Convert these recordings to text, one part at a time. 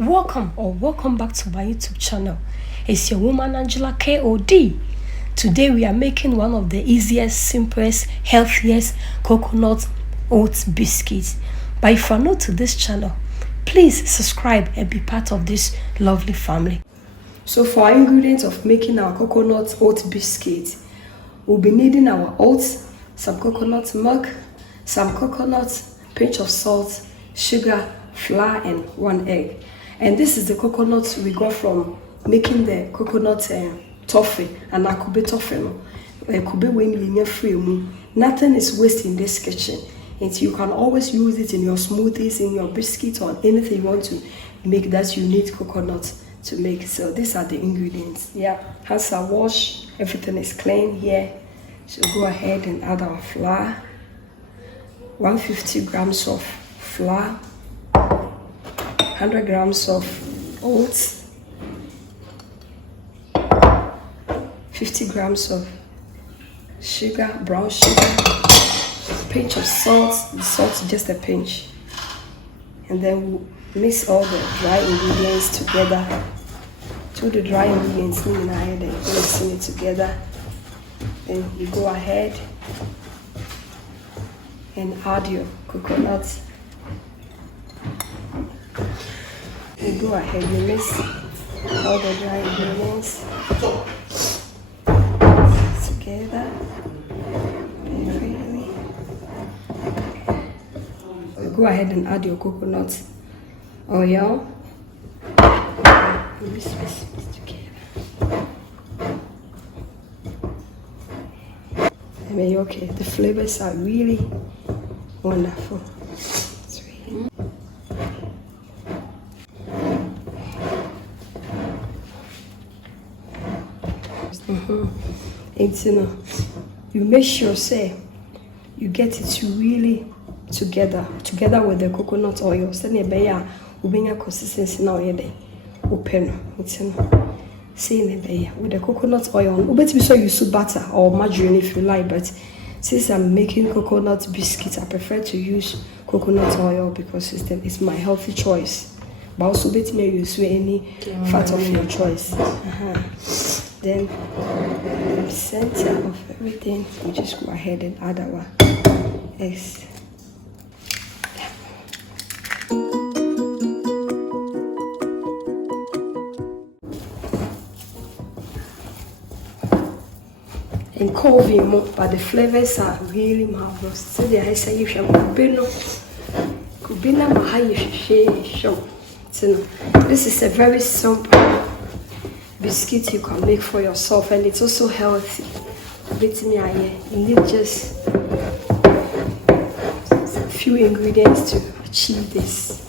Welcome back to my YouTube channel. It's your woman Angela KOD. Today we are making one of the easiest, simplest, healthiest coconut oat biscuits. But if you are new to this channel, please subscribe and be part of this lovely family. So for our ingredients of making our coconut oat biscuits, we'll be needing our oats, some coconut milk, some coconut, pinch of salt, sugar, flour, and 1 egg. And this is the coconut we got from making the coconut toffee and akube toffee. Nothing is wasted in this kitchen. And you can always use it in your smoothies, in your biscuits, or anything you want to make that you need coconut to make. So these are the ingredients. Yeah, hands are washed, everything is clean here. So go ahead and add our flour. 150 grams of flour, 100 grams of oats, 50 grams of sugar, brown sugar, a pinch of salt, the salt just a pinch, and then we'll mix all the dry ingredients together. Throw the dry ingredients in and mixing it together. Then you go ahead and add your coconut. You go ahead, you mix all the dry ingredients together. You go ahead and add your coconut oil. You mix together. I mean, okay, the flavors are really wonderful. And you make sure say you get it really together with the coconut oil. Send a bear ubenya consistency now yede open say with the coconut oil. Ubeti so use butter or margarine if you like, but since I'm making coconut biscuits, I prefer to use coconut oil because it's my healthy choice. But also bet me use any fat of your choice. Then in the center of everything, we just go ahead and add our eggs. And coffee more, but the flavors are really marvelous. So I say you shall kubino mahayi show. So this is a very simple biscuit you can make for yourself, and it's also healthy. You need just a few ingredients to achieve this.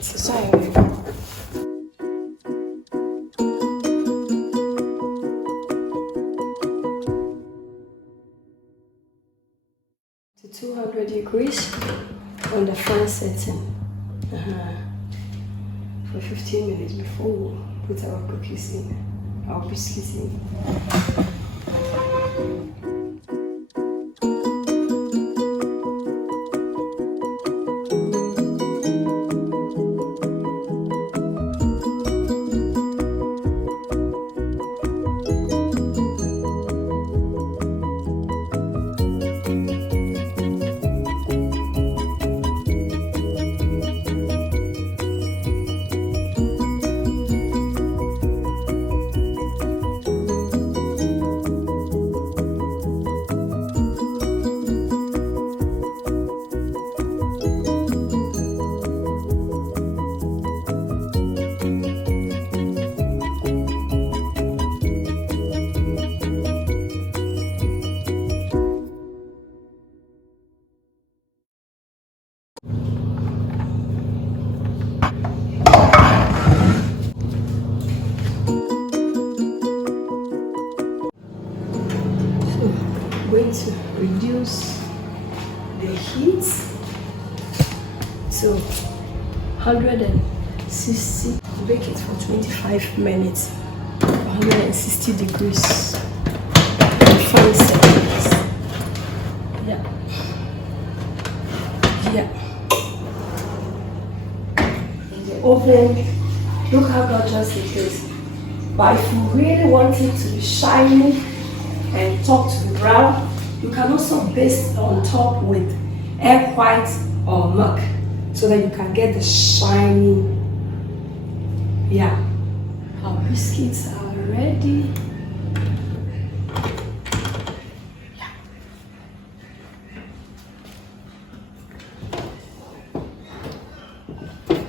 So to 200 degrees on the fan setting. For 15 minutes before we put our cookies in, our biscuits in. Going to reduce the heat to 160. Bake it for 25 minutes, 160 degrees. 5 seconds. Yeah. oven. Look how gorgeous it is. But if you really want it to be shiny and top to be brown, you can also baste on top with egg white or milk so that you can get the shiny. Yeah, our biscuits are ready. Yeah.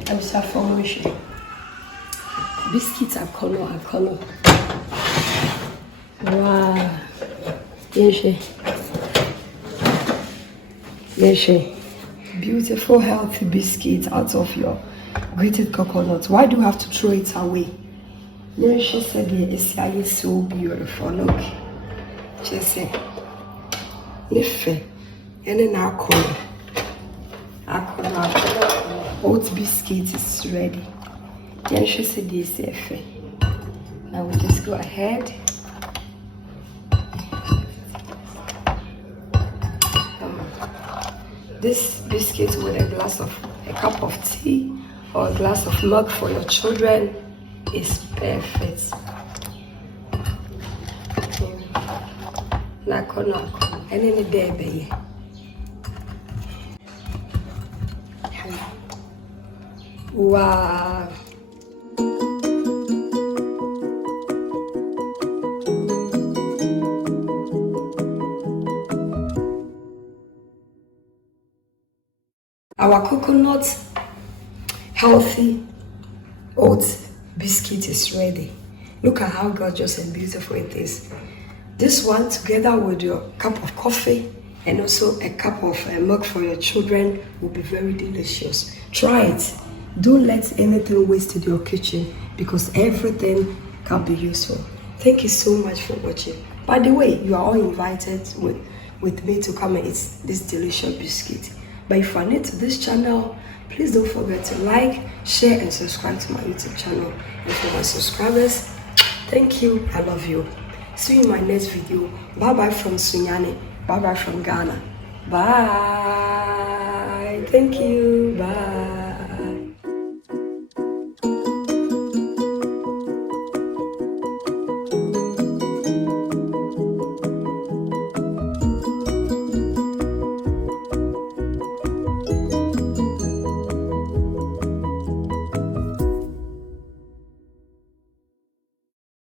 I'm sorry. Biscuits are color. Wow. Yes. Beautiful, healthy biscuits out of your grated coconut. Why do you have to throw it away? She said, it's so beautiful. Look. She said, Life. And then our color. Oat biscuit is ready. Then she said, this. Now we just go ahead. This biscuit with a cup of tea or a glass of milk for your children is perfect. And in the day, baby. Wow. Our coconut healthy oat biscuit is ready. Look at how gorgeous and beautiful it is. This one, together with your cup of coffee and also a cup of milk for your children, will be very delicious. Try it. Don't let anything waste in your kitchen because everything can be useful. Thank you so much for watching. By the way, you are all invited with me to come and eat this delicious biscuit. But if you are new to this channel, please don't forget to like, share and subscribe to my YouTube channel. And for my subscribers, thank you. I love you. See you in my next video. Bye bye from Sunyani. Bye bye from Ghana. Bye. Thank you. Bye.